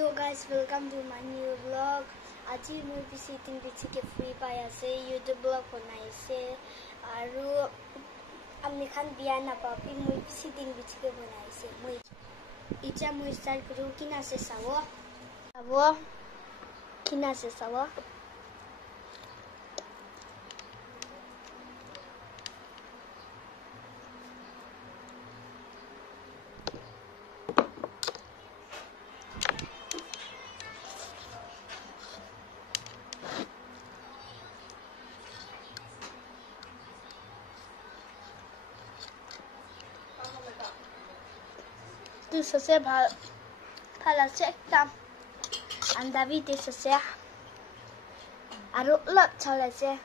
Hello guys, welcome to my new vlog. আজি মই পিছে তিন বেছিকে ফ্ৰী পাই আছে ইউটিউব ব্লগ বনাইছে আৰু আমি খান বিয়া নাপাবি মই পিছে তিন বেছিকে বনাইছে মই ইচ্ছা মই ষ্টাৰ্ট কৰো কিনা আছে চাব কিনা আছে চাব This is about Palasecta and David is a say. I don't lot tell I say.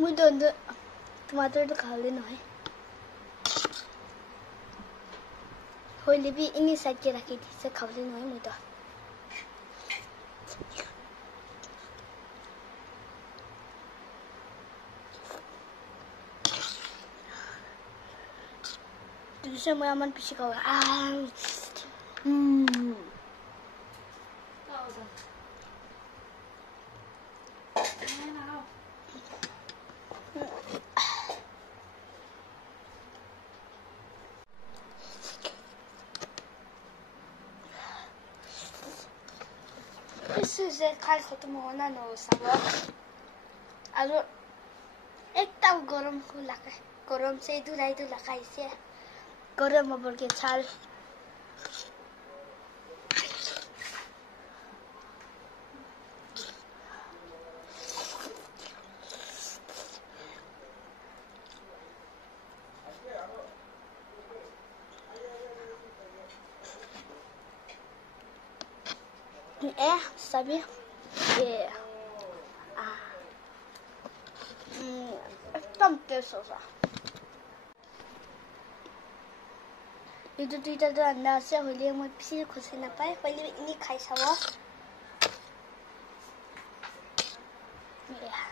We don't do tomato to call in. Holy be inside Kirakit is a cowling with her. Do some woman Pichico. This is a kind of Mona no sabor. Also, ekta gorom hulaka. Gorom se dulai dulakai se. Gorom over get chal. Sabi? Yeah. Tamte sosa. Itu tidak ada nasi, boleh mau pisih kusin apa? Boleh ini kai sawo. Yeah.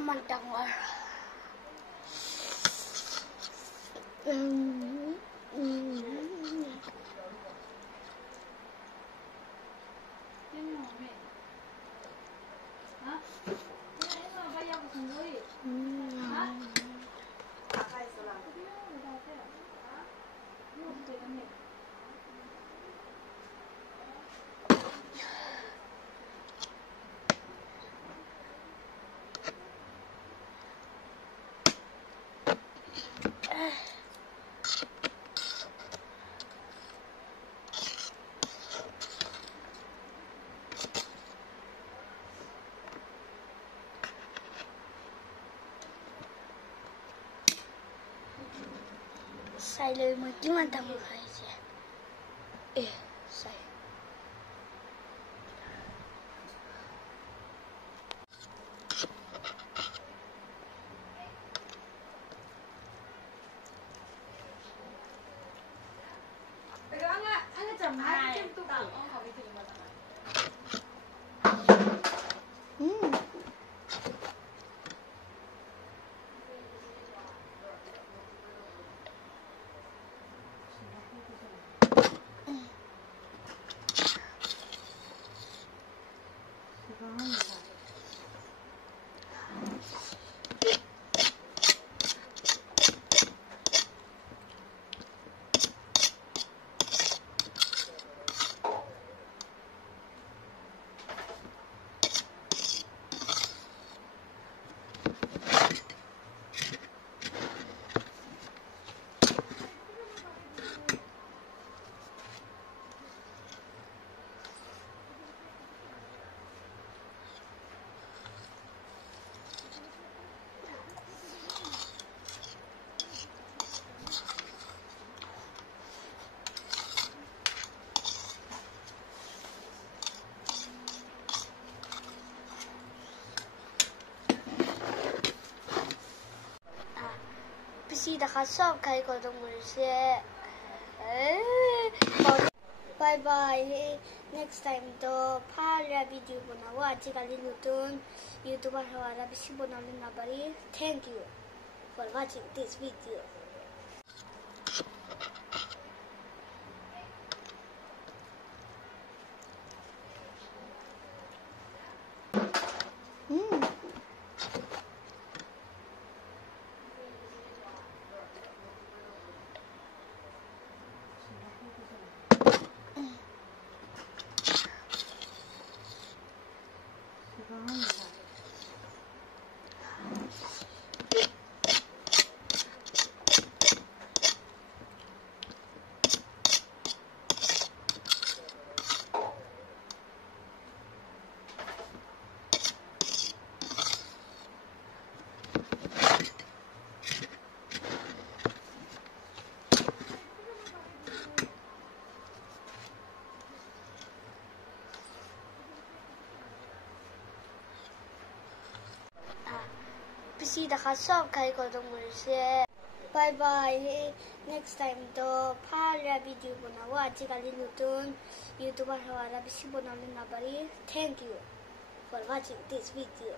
Mantap war. Saya mau gimana tamu aja? Saya. দেখা সব খাই খতম কৰিছে bye bye next time তো ফালা video বনাব আজিকালি নতুন ইউটিউবার হওয়ারা বেশি বনালে না পারি thank you for watching this video পিসি দেখা সব খাই খতম কৰিছে বাই বাই নেক্সট টাইম তো ফালা ভিডিও বনাব আজিকালি নতুন ইউটিউবার হওয়ারা বেশি বনালে না পারি thank you for watching this video